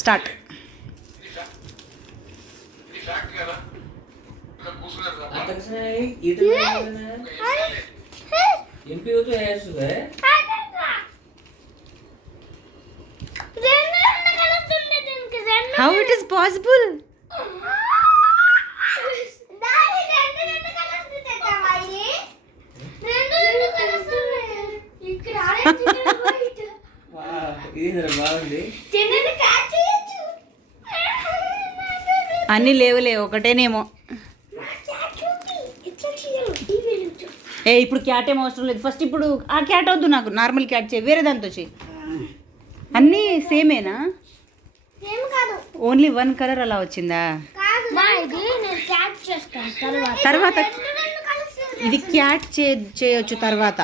Start. How it is possible? అన్నీ లేవులే, ఒకటేనేమో. ఇప్పుడు క్యాట్ ఏం అవసరం లేదు. ఫస్ట్ ఇప్పుడు ఆ క్యాట్ వద్దు, నాకు నార్మల్ క్యాట్ చేయి, వేరే దాంతో చేయి. అన్నీ సేమేనా? ఓన్లీ వన్ కలర్ అలా వచ్చిందా? తర్వాత ఇది క్యాట్ చేయొచ్చు తర్వాత.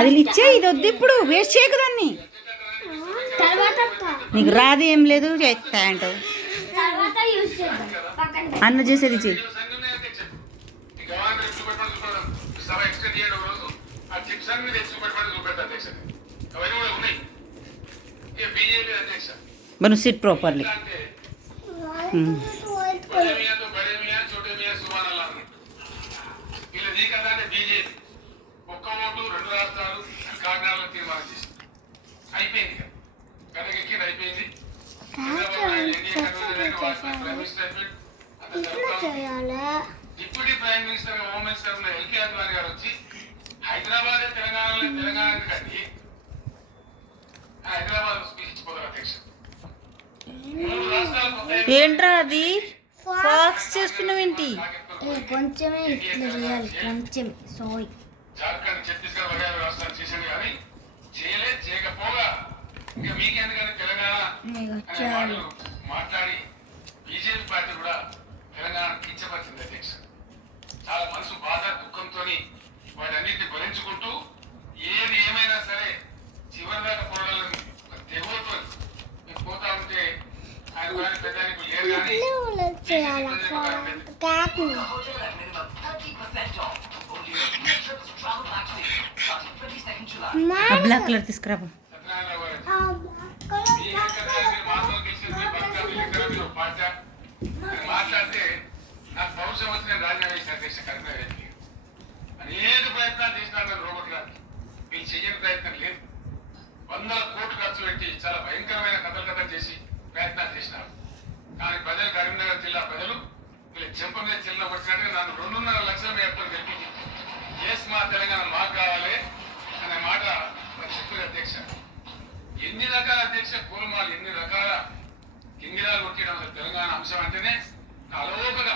అది ఇచ్చే, ఇది వద్దు ఇప్పుడు, వేస్ట్ చేయకు దాన్ని. నీకు రాదు ఏం లేదు, చేస్తా అంటావు. అన్న చేసేది చెయ్యి. మనం SIT properly. Deputy prime minister home minister LK Advani గారు వచ్చి హైదరాబాద్ తెలంగాణ కానీ హైదరాబాద్ స్పీచ్ ఇచ్చిపోతారు అధ్యక్ష. ఏంట్రా అది ఫాక్స్ చేస్తున్నావేంటి? కొంచెమే ఇట్లా చేయాలి, కొంచెం సారీ. జార్ఖండ్, ఛత్తీస్గఢ్ వగైరా రాష్ట్రాలు చేసింది కానీ చేయకపోగా ఇంకా మీకెందుకని తెలంగాణ మాట్లాడి బీజేపీ పార్టీ కూడా తెలంగాణ కించపరిచింది అధ్యక్ష. చాలా మనసు బాధ దుఃఖంతో వాటన్నిటిని భరించుకుంటూ ఏది ఏమైనా సరే చివరిదాకా పోరాడాలని తెగువతో పోతా ఉంటే ఆయన కానీ పెద్దానికి లేరు కానీ బ్లాక్ కలర్ తీసుకురా. మాట్లాడితే నాకు భవిష్యం వచ్చి నేను రాజీనామా చేసిన అధ్యక్ష. కరీంనగర్ అనేక ప్రయత్నాలు చేసినారు కానీ రోబోట్ గారు వీళ్ళు చెయ్యని ప్రయత్నం లేదు. 100 కోట్లు ఖర్చు పెట్టి చాలా భయంకరమైన కథలు చేసి ప్రయత్నాలు చేసినారు. కానీ ప్రజలు, కరీంనగర్ జిల్లా ప్రజలు వీళ్ళ చెంప మీద చిన్న వచ్చినట్టుగా నన్ను 2.5 లక్షల మేరతో గెలిపించి ఎస్ మా తెలంగాణ మాకు కావాలి అనే మాట చెప్పారు అధ్యక్ష. ఎన్ని రకాల అధ్యక్ష కులమాలు, ఎన్ని రకాల కింగిరాలు కొట్టడం తెలంగాణ అంశం అంటేనే అలవోకగా